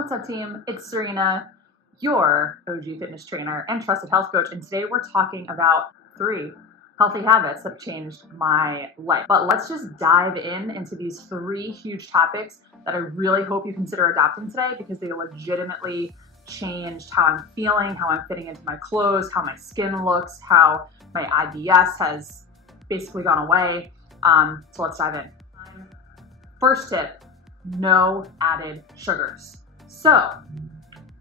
What's up, team? It's Serena, your OG fitness trainer and trusted health coach, and today we're talking about 3 healthy habits that have changed my life. But let's just dive into these 3 huge topics that I really hope you consider adopting today, because they legitimately changed how I'm feeling, how I'm fitting into my clothes, how my skin looks, how my IBS has basically gone away. So let's dive in. First tip, no added sugars. So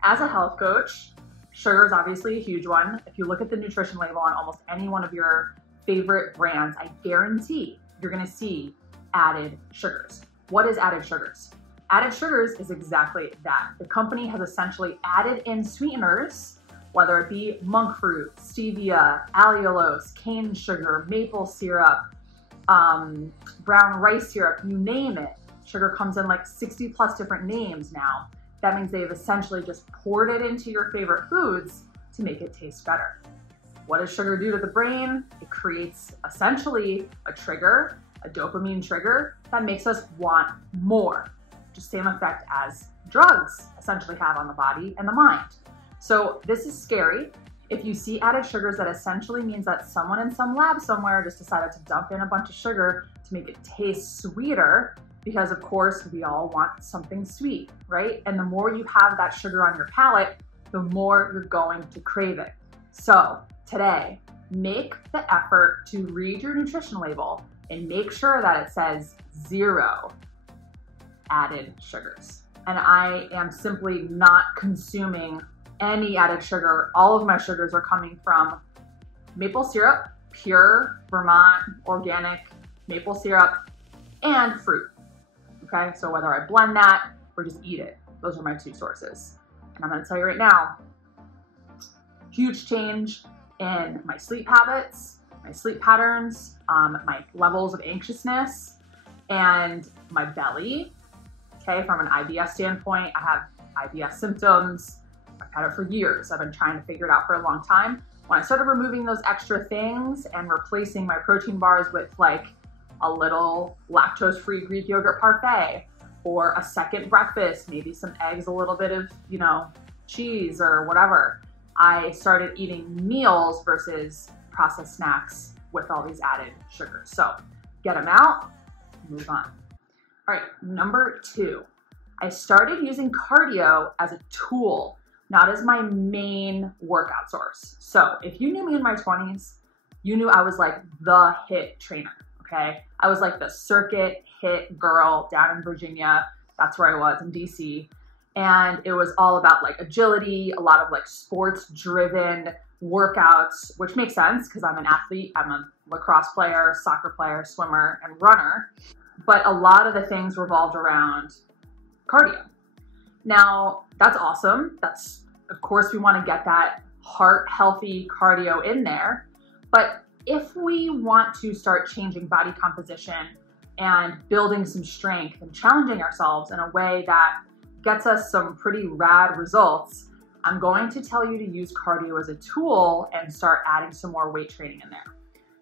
as a health coach, sugar is obviously a huge one. If you look at the nutrition label on almost any one of your favorite brands, I guarantee you're gonna see added sugars. What is added sugars? Added sugars is exactly that. The company has essentially added in sweeteners, whether it be monk fruit, stevia, allulose, cane sugar, maple syrup, brown rice syrup, you name it. Sugar comes in like 60 plus different names now. That means they've essentially just poured it into your favorite foods to make it taste better. What does sugar do to the brain? It creates essentially a trigger, a dopamine trigger that makes us want more. Just same effect as drugs essentially have on the body and the mind. So this is scary. If you see added sugars, that essentially means that someone in some lab somewhere just decided to dump in a bunch of sugar to make it taste sweeter, because of course we all want something sweet, right? And the more you have that sugar on your palate, the more you're going to crave it. So today, make the effort to read your nutrition label and make sure that it says 0 added sugars. And I am simply not consuming any added sugar. All of my sugars are coming from maple syrup, pure Vermont organic maple syrup, and fruit. Okay, so whether I blend that or just eat it, those are my 2 sources. And I'm gonna tell you right now, huge change in my sleep habits, my sleep patterns, my levels of anxiousness, and my belly. Okay, from an IBS standpoint, I have IBS symptoms. I've had it for years. I've been trying to figure it out for a long time. When I started removing those extra things and replacing my protein bars with like a little lactose-free Greek yogurt parfait, or a second breakfast, maybe some eggs, a little bit of, cheese or whatever, I started eating meals versus processed snacks with all these added sugars. So get them out, move on. All right, number 2, I started using cardio as a tool, not as my main workout source. So if you knew me in my 20s, you knew I was like the HIIT trainer, okay? I was like the circuit HIIT girl down in Virginia. That's where I was, in DC. And it was all about like agility, a lot of like sports driven workouts, which makes sense because I'm an athlete. I'm a lacrosse player, soccer player, swimmer, and runner. But a lot of the things revolved around cardio. Now, that's awesome. That's, of course, we want to get that heart healthy cardio in there. But if we want to start changing body composition and building some strength and challenging ourselves in a way that gets us some pretty rad results, I'm going to tell you to use cardio as a tool and start adding some more weight training in there.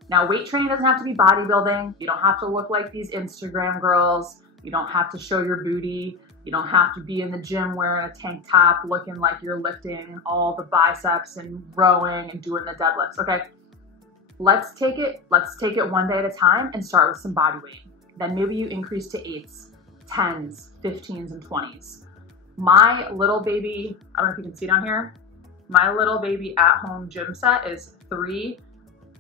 Now, weight training doesn't have to be bodybuilding. You don't have to look like these Instagram girls. You don't have to show your booty. You don't have to be in the gym wearing a tank top looking like you're lifting all the biceps and rowing and doing the deadlifts, okay? Let's take it one day at a time and start with some body weight. Then maybe you increase to 8s, 10s, 15s, and 20s. My little baby, I don't know if you can see down here, my little baby at-home gym set is 3,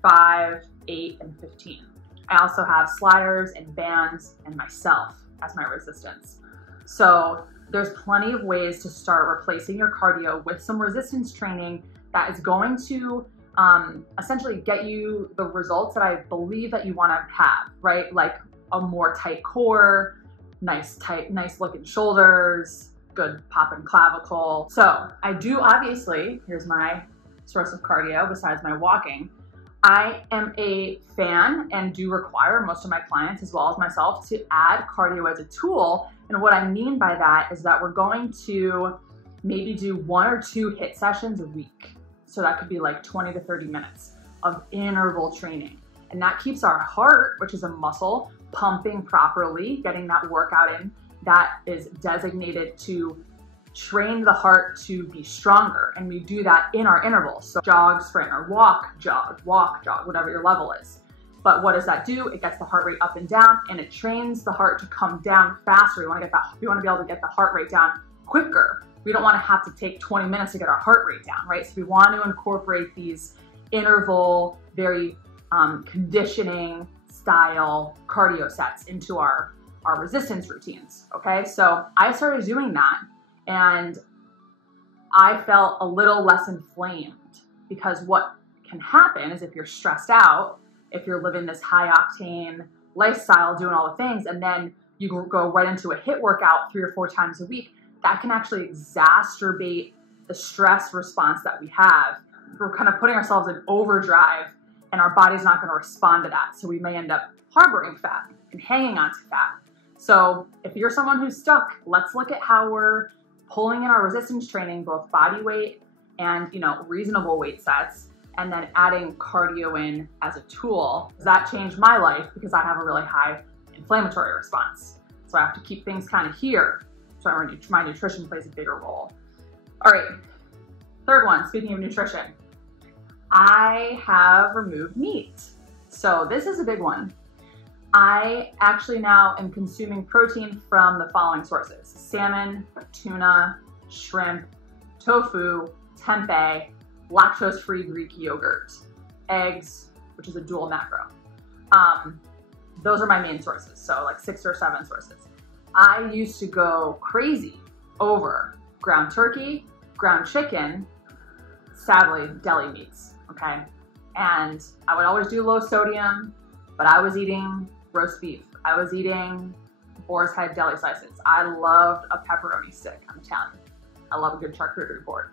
5, 8, and 15. I also have sliders and bands and myself as my resistance. So there's plenty of ways to start replacing your cardio with some resistance training that is going to essentially get you the results that I believe that you want to have, right? Like a more tight core, nice looking shoulders, good popping clavicle. So I do, obviously, here's my source of cardio besides my walking. I am a fan and do require most of my clients as well as myself to add cardio as a tool. And what I mean by that is that we're going to maybe do 1 or 2 HIIT sessions a week. So that could be like 20 to 30 minutes of interval training. And that keeps our heart, which is a muscle, pumping properly, getting that workout in that is designated to train the heart to be stronger. And we do that in our intervals. So jog, sprint, or walk, jog, whatever your level is. But what does that do? It gets the heart rate up and down, and it trains the heart to come down faster. We want to be able to get the heart rate down quicker. We don't want to have to take 20 minutes to get our heart rate down, right? So we want to incorporate these interval, very conditioning style cardio sets into our resistance routines, okay? So I started doing that, and I felt a little less inflamed, because what can happen is if you're stressed out, if you're living this high octane lifestyle, doing all the things, and then you go right into a HIIT workout 3 or 4 times a week, that can actually exacerbate the stress response that we have. We're kind of putting ourselves in overdrive, and our body's not going to respond to that. So we may end up harboring fat and hanging on to fat. So if you're someone who's stuck, let's look at how we're pulling in our resistance training, both body weight and, reasonable weight sets, and then adding cardio in as a tool. That changed my life because I have a really high inflammatory response. So I have to keep things kind of here. So my nutrition plays a bigger role. All right, third one, speaking of nutrition, I have removed meat. So this is a big one. I actually now am consuming protein from the following sources: salmon, tuna, shrimp, tofu, tempeh, lactose-free Greek yogurt, eggs, which is a dual macro. Those are my main sources, so like 6 or 7 sources. I used to go crazy over ground turkey, ground chicken, sadly, deli meats, okay? And I would always do low sodium, but I was eating roast beef. I was eating boar's head deli slices. I loved a pepperoni stick. I'm Italian. I love a good charcuterie board.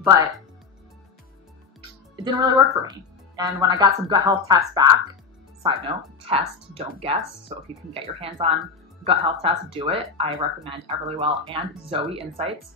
But it didn't really work for me. And when I got some gut health tests back, side note, test, don't guess. So if you can get your hands on gut health tests, do it. I recommend Everlywell and Zoe Insights.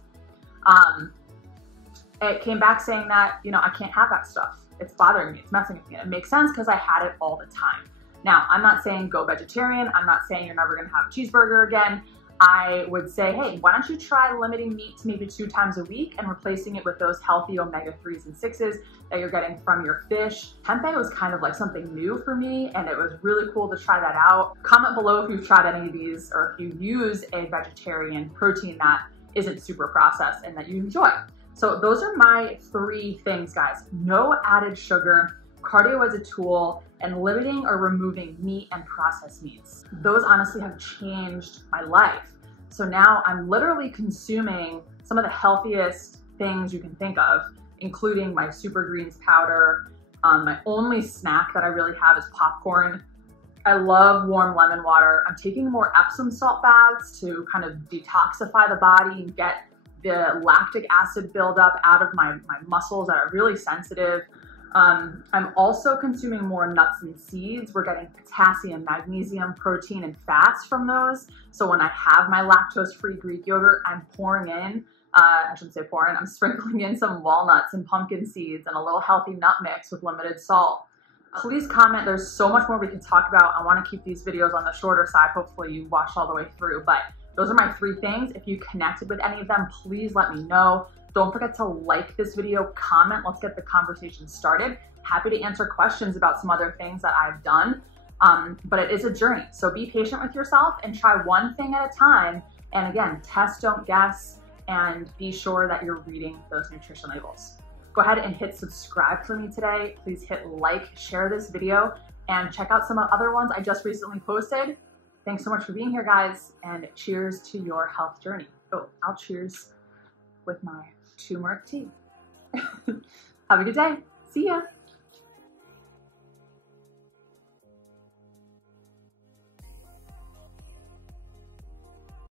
It came back saying that, I can't have that stuff. It's bothering me, it's messing with me. It makes sense because I had it all the time. Now, I'm not saying go vegetarian. I'm not saying you're never gonna have a cheeseburger again. I would say, hey, why don't you try limiting meat to maybe 2 times a week and replacing it with those healthy omega-3s and 6s that you're getting from your fish. Tempeh was kind of like something new for me, and it was really cool to try that out. Comment below if you've tried any of these, or if you use a vegetarian protein that isn't super processed and that you enjoy. So those are my 3 things, guys. No added sugar, cardio as a tool, and limiting or removing meat and processed meats. Those honestly have changed my life. So now I'm literally consuming some of the healthiest things you can think of, including my super greens powder. My only snack that I really have is popcorn. I love warm lemon water. I'm taking more Epsom salt baths to kind of detoxify the body and get the lactic acid buildup out of my muscles that are really sensitive. I'm also consuming more nuts and seeds. We're getting potassium, magnesium, protein, and fats from those. So when I have my lactose-free Greek yogurt, I'm pouring in, I shouldn't say pouring, I'm sprinkling in some walnuts and pumpkin seeds and a little healthy nut mix with limited salt. Please comment. There's so much more we can talk about. I want to keep these videos on the shorter side. Hopefully you watched all the way through, but those are my 3 things. If you connected with any of them, please let me know. Don't forget to like this video, comment, let's get the conversation started. Happy to answer questions about some other things that I've done, but it is a journey. So be patient with yourself and try one thing at a time. And again, test, don't guess, and be sure that you're reading those nutrition labels. Go ahead and hit subscribe for me today. Please hit like, share this video, and check out some other ones I just recently posted. Thanks so much for being here, guys, and cheers to your health journey. Oh, I'll cheers with my turmeric tea. Have a good day. See ya.